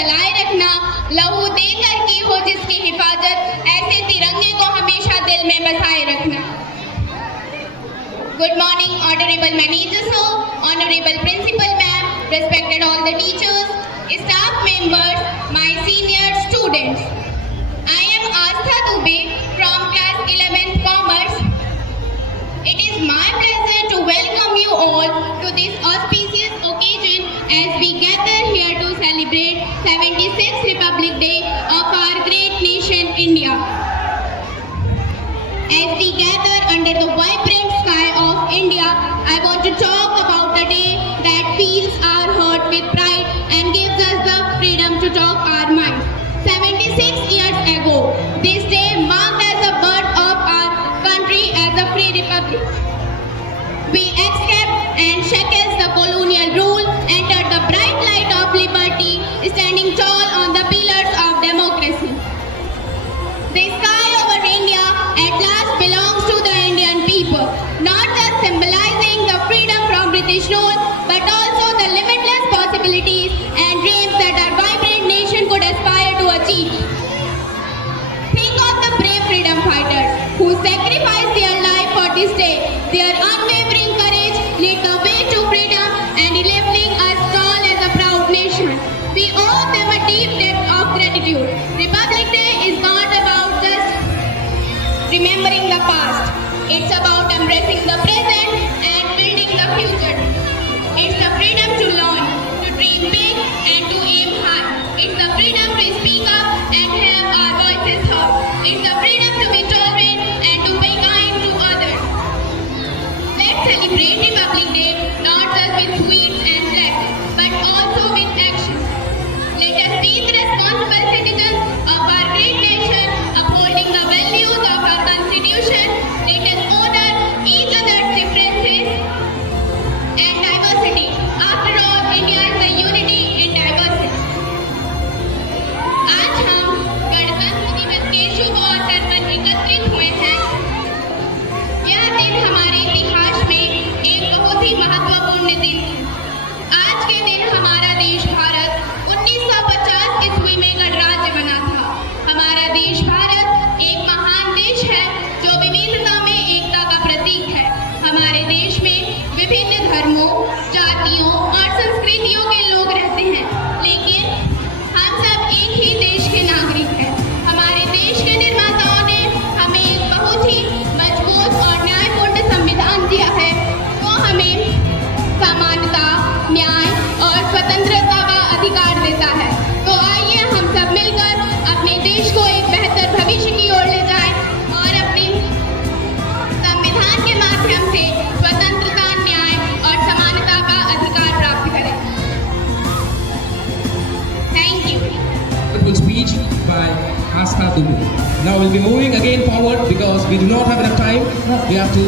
जलाए रखना, लहू देकर की हो जिसकी हिफाजत, ऐसे तिरंगे को हमेशा दिल में बसाए रखना। Good morning, Honorable Manager Sir, Honorable Principal Ma'am, respected all the teachers, staff members, my senior students. I am Astha Dubey from class 11th Commerce. It is my pleasure to welcome you all to this auspicious occasion as we gather here to celebrate 76th Republic Day of our great nation India. As we gather under the vibrant sky of India, I want to talk about a day that fills our heart with pride and gives us the freedom to talk our minds. 76 years ago, this day marked as the birth of our country as a free republic. We escaped and shackles the colonial rule, entered the bright light of liberty, standing tall on the pillars of democracy. The sky over India at last belongs to the Indian people, not just symbolizing the freedom from British rule, but also the limitless possibilities and dreams that our vibrant nation could aspire to achieve. Think of the brave freedom fighters who sacrificed their life for this day. Their unwavering courage led the way to freedom and lifting us tall as a proud nation. We owe them a deep debt of gratitude. Republic Day is not about just remembering the past. It's about embracing the present and building the future. It's the freedom to learn, to dream big and to aim high. It's the freedom to speak up and have our voices heard. It's the freedom to be tolerant and to be kind to others. Let's celebrate Republic Day not just with sweets and flags, but also with action. Let us be the responsible citizens of our great nation, upholding the values of our Constitution. Let us honor each other's differences and diversity. After all, India is the unity in diversity. आज हम गणतंत्र दिवस के शुभ अवसर पर एकत्रित हुए हैं। यह दिन हमारे इतिहास में एक बहुत ही महत्वपूर्ण दिन है। आज के दिन हमारा देश भारत 1950 ईस्वी में गणराज्य बना था। हमारा देश भारत एक महान देश है जो विविधता में एकता का प्रतीक है। हमारे देश में विभिन्न धर्मों, जातियों और संस्कृतियों के लोग रहते हैं, लेकिन हम सब एक ही देश के नागरिक हैं। हमारे देश के निर्माताओं ने हमें एक बहुत ही मजबूत और न्यायपूर्ण संविधान दिया है, वो हमें समानता, न्याय और स्वतंत्रता का अधिकार देता है। तो आइए हम सब मिलकर अपने देश को एक बेहतर भविष्य की ओर ले जाएं और अपने संविधान के माध्यम से स्वतंत्रता, न्याय और समानता का अधिकार प्राप्त करें। Thank you. Good speech by Astha Dubey. Now we'll be moving again forward because we do not have enough time. We have to